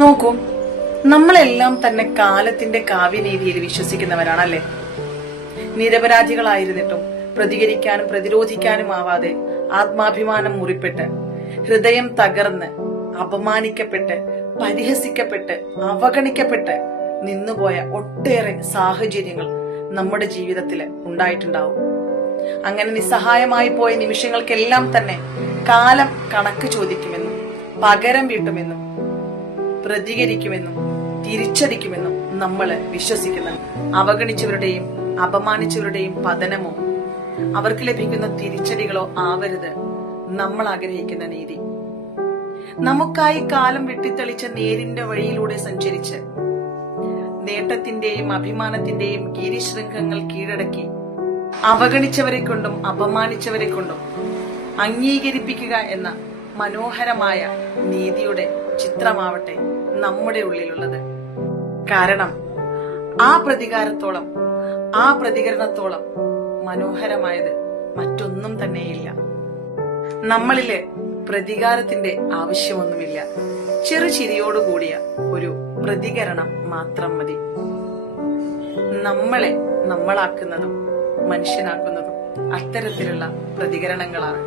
നോക്കൂ, നമ്മളെല്ലാം തന്നെ കാലത്തിന്റെ കാവ്യനീതിയിൽ വിശ്വസിക്കുന്നവരാണല്ലേ. നിരപരാധികളായിരുന്നിട്ടും പ്രതികരിക്കാനും പ്രതിരോധിക്കാനും ആവാതെ ആത്മാഭിമാനം മുറിപ്പെട്ട് ഹൃദയം തകർന്ന് അപമാനിക്കപ്പെട്ട് പരിഹസിക്കപ്പെട്ട് അവഗണിക്കപ്പെട്ട് നിന്നുപോയ ഒട്ടേറെ സാഹചര്യങ്ങൾ നമ്മുടെ ജീവിതത്തിൽ ഉണ്ടായിട്ടുണ്ടാവും. അങ്ങനെ നിസ്സഹായമായി പോയ നിമിഷങ്ങൾക്കെല്ലാം തന്നെ കാലം കണക്ക് ചോദിക്കുമെന്നും പകരം വീട്ടുമെന്നും പ്രതികരിക്കുമെന്നും തിരിച്ചടിക്കുമെന്നും നമ്മൾ വിശ്വസിക്കുന്നു. അവഗണിച്ചവരുടെയും അപമാനിച്ചവരുടെയും പതനമോ അവർക്ക് ലഭിക്കുന്ന തിരിച്ചടികളോ ആവരുത് നമ്മൾ ആഗ്രഹിക്കുന്ന നീതി. നമുക്കായി കാലം വെട്ടിത്തെളിച്ച നേരിന്റെ വഴിയിലൂടെ സഞ്ചരിച്ച് നേട്ടത്തിന്റെയും അഭിമാനത്തിന്റെയും ഗിരിശൃംഖങ്ങൾ കീഴടക്കി അവഗണിച്ചവരെ കൊണ്ടും അപമാനിച്ചവരെ കൊണ്ടും അംഗീകരിപ്പിക്കുക എന്ന മനോഹരമായ നീതിയുടെ ചിത്രമാവട്ടെ നമ്മുടെ ഉള്ളിലുള്ളത്. കാരണം ആ പ്രതികാരത്തോളം ആ പ്രതികരണത്തോളം മനോഹരമായത് മറ്റൊന്നും തന്നെയില്ല. നമ്മളില് പ്രതികാരത്തിന്റെ ആവശ്യമൊന്നുമില്ല. ചെറുചിരിയോടുകൂടിയ ഒരു പ്രതികരണം മാത്രം മതി. നമ്മളെ നമ്മളാക്കുന്നതും മനുഷ്യനാക്കുന്നതും അത്തരത്തിലുള്ള പ്രതികരണങ്ങളാണ്.